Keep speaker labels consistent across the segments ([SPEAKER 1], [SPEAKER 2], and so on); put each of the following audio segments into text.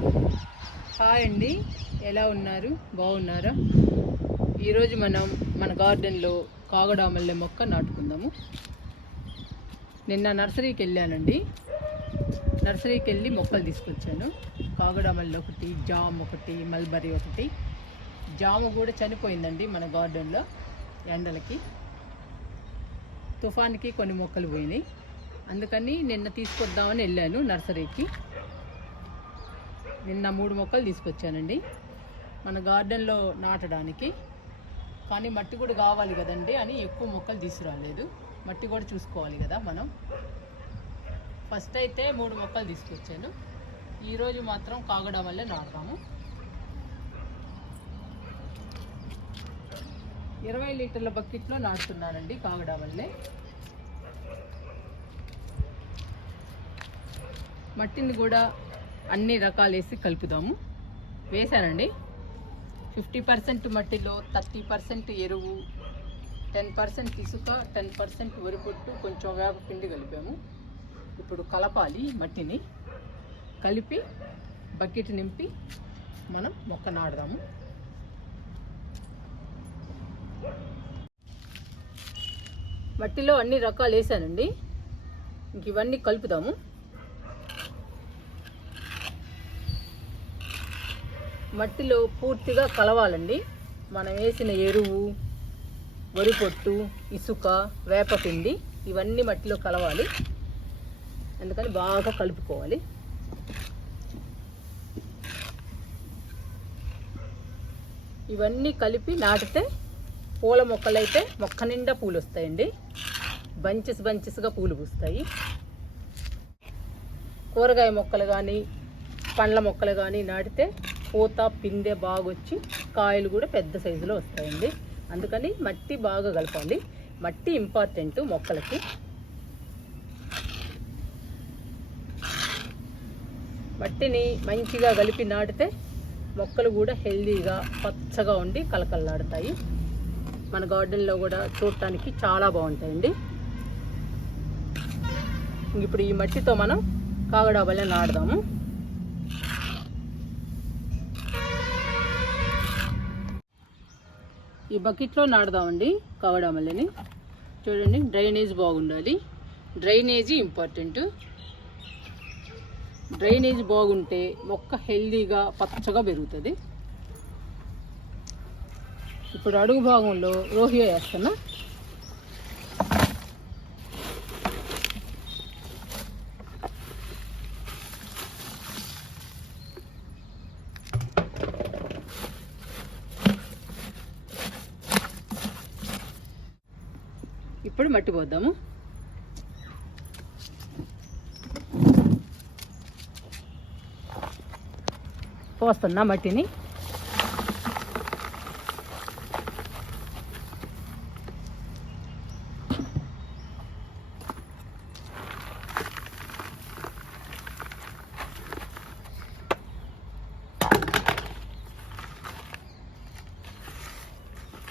[SPEAKER 1] Hi అండి. ఎలా ఉన్నారు? బాగున్నారా? ఈరోజు మనం మన గార్డెన్లో కాగడామల్లె మొక్క నాటుకుందాము. నిన్న నర్సరీకి వెళ్ళానండి. నర్సరీకి వెళ్ళి మొక్కలు తీసుకొచ్చాను. కాగడామల్లె ఒకటి జామ్ ఒకటి మల్బరీ ఒకటి. జాము కూడా చనిపోయిందండి మన గార్డెన్లో ఎండలకి. తుఫాన్కి కొన్ని మొక్కలు పోయినాయి. అందుకని నిన్న తీసుకొద్దామని వెళ్ళాను నర్సరీకి. నిన్న మూడు మొక్కలు తీసుకొచ్చానండి. మన గార్డెన్లో నాటడానికి. కానీ మట్టి కూడా కావాలి కదండి అని ఎక్కువ మొక్కలు తీసుకురాలేదు. మట్టి కూడా చూసుకోవాలి కదా మనం. ఫస్ట్ అయితే మూడు మొక్కలు తీసుకొచ్చాను. ఈరోజు మాత్రం కాగడం వల్లే నాటుతాము ఇరవై లీటర్ల బకెట్లో నాటుతున్నానండి కాగడం వల్లే. మట్టిని కూడా అన్ని రకాలు వేసి కలుపుదాము. వేసానండి ఫిఫ్టీ పర్సెంట్ మట్టిలో థర్టీ పర్సెంట్ ఎరువు టెన్ పర్సెంట్ ఇసుక టెన్ పర్సెంట్ వరిపొట్టు కొంచెం వేప పిండి కలిపాము. ఇప్పుడు కలపాలి మట్టిని. కలిపి బకెట్ నింపి మనం మొక్క నాడదాము మట్టిలో అన్ని రకాలు వేసానండి ఇంక ఇవన్నీ కలుపుదాము. మట్టిలో పూర్తిగా కలవాలండి. మనం వేసిన ఎరువు వరి పొట్టు ఇసుక వేపపిండి ఇవన్నీ మట్టిలో కలవాలి. అందుకని బాగా కలుపుకోవాలి. ఇవన్నీ కలిపి నాటితే పూల మొక్కలైతే మొక్క నిండా పూలు వస్తాయండి బంచెస్ బంచెస్గా పూలు పూస్తాయి. కూరగాయ మొక్కలు కానీ పండ్ల మొక్కలు కానీ నాటితే పూత పిందె బాగా వచ్చి కాయలు కూడా పెద్ద సైజులో వస్తాయండి. అందుకని మట్టి బాగా కలపాలి. మట్టి ఇంపార్టెంట్ మొక్కలకి. మట్టిని మంచిగా కలిపి నాటితే మొక్కలు కూడా హెల్దీగా పచ్చగా ఉండి కలకల్లాడతాయి మన గార్డెన్లో కూడా చూడటానికి చాలా బాగుంటాయండి. ఇప్పుడు ఈ మట్టితో మనం కాగడా వల్ల నాడదాము ఈ బకెట్లో నాడదామండి కవడమల్లిని. చూడండి డ్రైనేజ్ బాగుండాలి. Drainage important. డ్రైనేజ్ బాగుంటే మొక్క హెల్దీగా పచ్చగా పెరుగుతుంది. ఇప్పుడు అడుగు భాగంలో రోహియా వేస్తున్నా. ఇప్పుడు మట్టి పోద్దాము. పోస్తున్నా మట్టిని.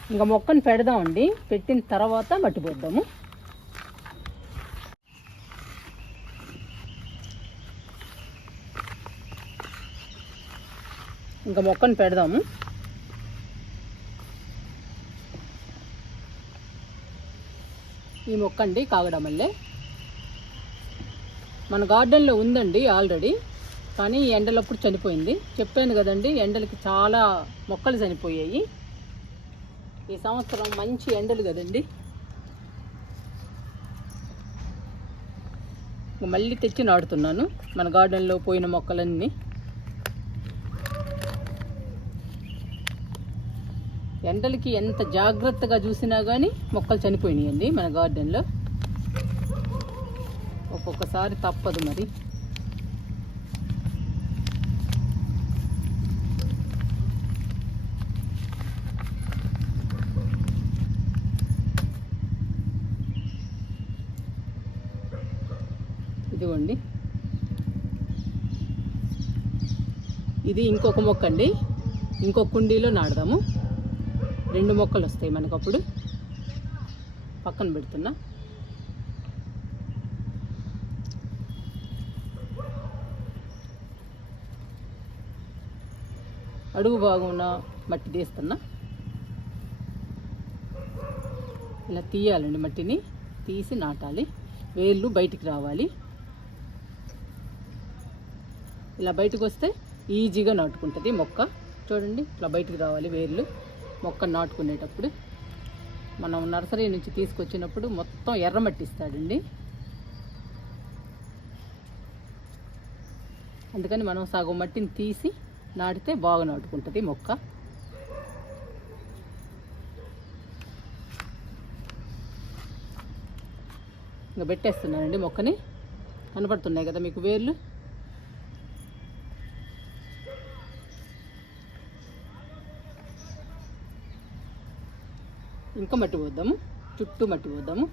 [SPEAKER 1] ఇంకా మొక్కను పెడదామండి. పెట్టిన తర్వాత మట్టి పోద్దాము. ఇంకా మొక్కను పెడదాము. ఈ మొక్క అండి కాగడమల్లే మన గార్డెన్లో ఉందండి ఆల్రెడీ కానీ ఎండలప్పుడు చనిపోయింది. చెప్పాను కదండి ఎండలకి చాలా మొక్కలు చనిపోయాయి. ఈ సంవత్సరం మంచి ఎండలు కదండి. మళ్ళీ తెచ్చి నాటుతున్నాను. మన గార్డెన్లో పోయిన మొక్కలన్నీ. ఎండలకి ఎంత జాగ్రత్తగా చూసినా కానీ మొక్కలు చనిపోయినాయండి మన గార్డెన్లో. ఒక్కొక్కసారి తప్పదు మరి. ఇదిగోండి. ఇది ఇంకొక మొక్క అండి ఇంకొక కుండీలో నాడదాము రెండు మొక్కలు వస్తాయి మనకు అప్పుడు. పక్కన పెడుతున్నా. అడుగు భాగమున మట్టి తీస్తున్నా. ఇలా తీయాలండి మట్టిని. తీసి నాటాలి. వేళ్ళు బయటికి రావాలి. ఇలా బయటకు వస్తే ఈజీగా నాటుకుంటుంది మొక్క. చూడండి ఇట్లా బయటకు రావాలి వేర్లు. మొక్క నాటుకునేటప్పుడు మనం నర్సరీ నుంచి తీసుకొచ్చినప్పుడు మొత్తం ఎర్రమట్టి ఇస్తాడండి అందుకని మనం సగం మట్టిని తీసి నాటితే బాగా నాటుకుంటుంది మొక్క. ఇంకా పెట్టేస్తున్నానండి మొక్కని. కనపడుతున్నాయి కదా మీకు వేర్లు? ఇంకా మట్టి పోద్దాము. చుట్టూ మట్టి పోద్దాము.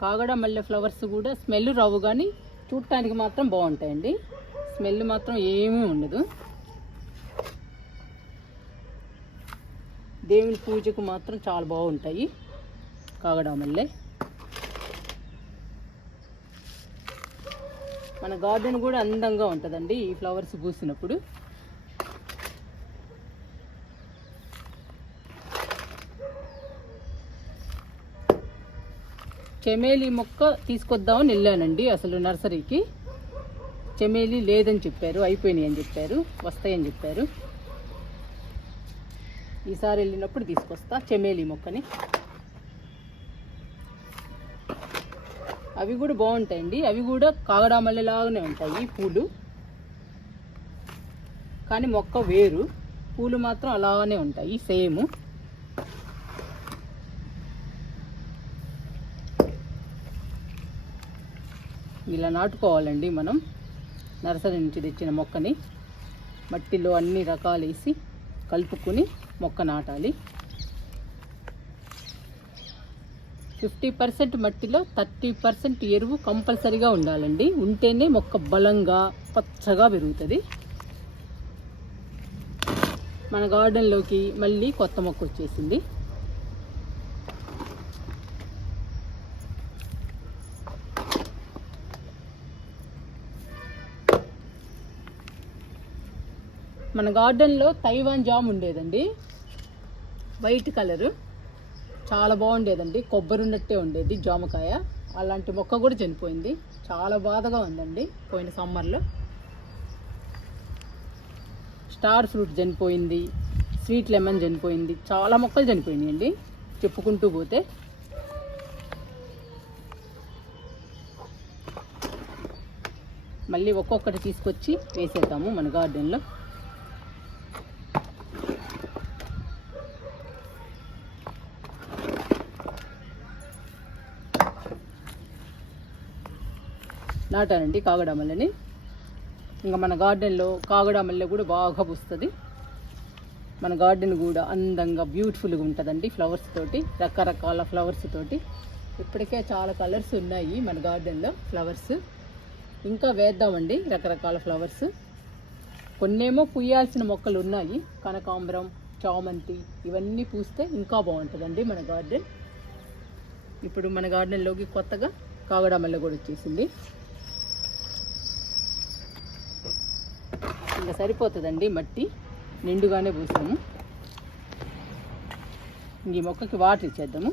[SPEAKER 1] కాగడ మల్లె ఫ్లవర్స్ కూడా స్మెల్ రావు కానీ చూడటానికి మాత్రం బాగుంటాయండి. స్మెల్ మాత్రం ఏమీ ఉండదు. దేవుని పూజకు మాత్రం చాలా బాగుంటాయి కాగడ మల్లె. మన గార్డెన్ కూడా అందంగా ఉంటుందండి ఈ ఫ్లవర్స్ పూసినప్పుడు. చెమేలి మొక్క తీసుకొద్దామని వెళ్ళానండి అసలు నర్సరీకి. చెమేలి లేదని చెప్పారు అయిపోయినాయి అని చెప్పారు వస్తాయని చెప్పారు. ఈసారి వెళ్ళినప్పుడు తీసుకొస్తా చెమేలి మొక్కని. అవి కూడా బాగుంటాయండి. అవి కూడా కాగడామల్లెలాగానే ఉంటాయి. పూలు. కానీ మొక్క వేరు. పూలు మాత్రం అలానే ఉంటాయి. సేమ్. ఇలా నాటుకోవాలండి మనం. నర్సరీ నుంచి తెచ్చిన మొక్కని. మట్టిలో అన్ని రకాలు వేసి కలుపుకొని మొక్క నాటాలి. ఫిఫ్టీ పర్సెంట్ మట్టిలో థర్టీ పర్సెంట్ ఎరువు కంపల్సరీగా ఉండాలండి. ఉంటేనే మొక్క బలంగా పచ్చగా పెరుగుతుంది. మన గార్డెన్లోకి మళ్ళీ కొత్త మొక్క వచ్చేసింది. మన గార్డెన్లో తైవాన్ జామ్ ఉండేదండి. White colour. చాలా బాగుండేదండి. కొబ్బరి ఉన్నట్టే ఉండేది జామకాయ. అలాంటి మొక్క కూడా చనిపోయింది. చాలా బాధగా ఉందండి పోయిన సమ్మర్లో. స్టార్ ఫ్రూట్ చనిపోయింది. స్వీట్ లెమన్ చనిపోయింది. చాలా మొక్కలు చనిపోయినాయండి. చెప్పుకుంటూ పోతే. మళ్ళీ ఒక్కొక్కటి తీసుకొచ్చి వేసేద్దాము మన గార్డెన్లో. నాటానండి కాగడామల్లని. ఇంకా మన గార్డెన్లో కాగడామల్లె కూడా బాగా పూస్తుంది. మన గార్డెన్ కూడా అందంగా బ్యూటిఫుల్గా ఉంటుందండి ఫ్లవర్స్ తోటి రకరకాల ఫ్లవర్స్ తోటి. ఇప్పటికే చాలా కలర్స్ ఉన్నాయి మన గార్డెన్లో ఫ్లవర్స్ ఇంకా వేద్దామండి రకరకాల ఫ్లవర్స్ కొన్నేమో పుయ్యాల్సిన మొక్కలు ఉన్నాయి. కనకాంబరం చామంతి ఇవన్నీ పూస్తే ఇంకా బాగుంటుందండి మన గార్డెన్. ఇప్పుడు మన గార్డెన్లోకి కొత్తగా కాగడామల్ల కూడా వచ్చేసింది. ఇంకా సరిపోతుందండి మట్టి. నిండుగానే పూసాము. ఈ మొక్కకి వాటర్ ఇచ్చేద్దాము.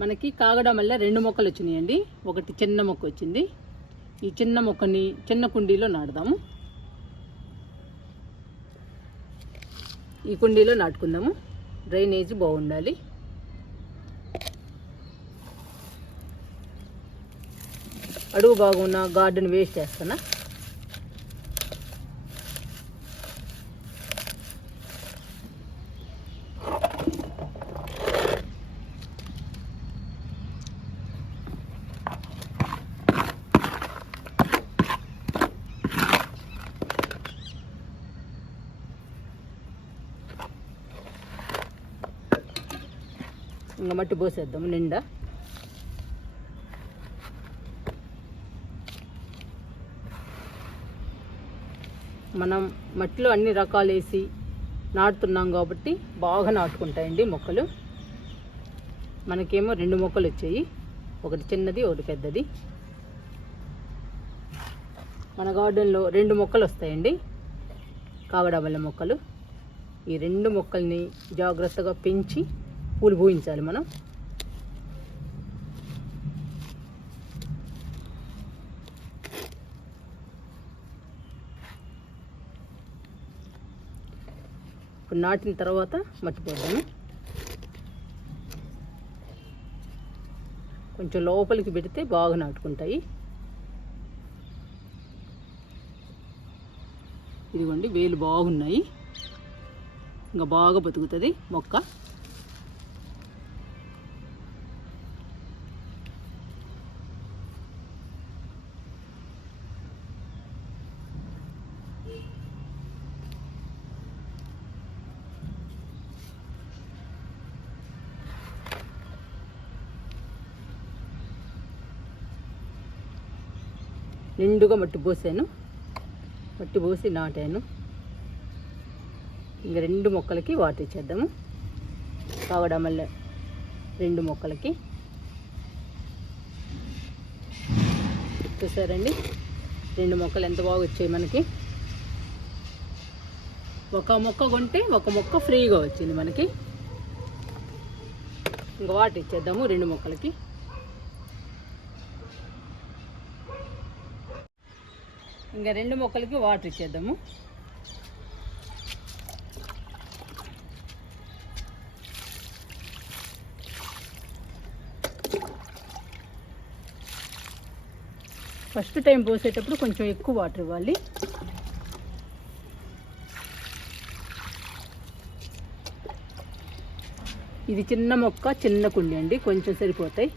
[SPEAKER 1] మనకి కాగడం వల్ల రెండు మొక్కలు వచ్చినాయండి. ఒకటి చిన్న మొక్క వచ్చింది. ఈ చిన్న మొక్కని చిన్న కుండీలో నాటుదాము. ఈ కుండీలో నాటుకుందాము. డ్రైనేజ్ బాగుండాలి. అడుగు బాగున్న గార్డెన్ వేస్ట్ చేస్తానా ఇంకా మట్టి పోసేద్దాం నిండా. మనం మట్టిలో అన్ని రకాలు వేసి నాటుతున్నాం కాబట్టి బాగా నాటుకుంటాయండి మొక్కలు. మనకేమో రెండు మొక్కలు వచ్చాయి. ఒకటి చిన్నది ఒకటి పెద్దది. మన గార్డెన్లో రెండు మొక్కలు వస్తాయండి. కాగడాబల్ల మొక్కలు. ఈ రెండు మొక్కల్ని జాగ్రత్తగా పెంచి పూలు పూయించాలి మనం. ఇప్పుడు నాటిన తర్వాత మర్చిపోతాను కొంచెం లోపలికి పెడితే బాగా నాటుకుంటాయి. ఇదిగోండి వేలు బాగున్నాయి. ఇంకా బాగా బతుకుతుంది మొక్క. నిండుగా మట్టి పోసాను. మట్టి పోసి నాటాను. ఇంక రెండు మొక్కలకి వాటర్ ఇచ్చేద్దాము. కావడం రెండు మొక్కలకి. చూసారండి? రెండు మొక్కలు ఎంత బాగా వచ్చాయి మనకి. ఒక మొక్క కొంటే ఒక మొక్క ఫ్రీగా వచ్చింది మనకి. ఇంకా వాటర్ ఇచ్చేద్దాము రెండు మొక్కలకి. ఇంకా రెండు మొక్కలకి వాటర్ ఇచ్చేద్దాము. ఫస్ట్ టైం పోసేటప్పుడు కొంచెం ఎక్కువ వాటర్ ఇవ్వాలి. ఇది చిన్న మొక్క చిన్న కుండి అండి కొంచెం సరిపోతాయి.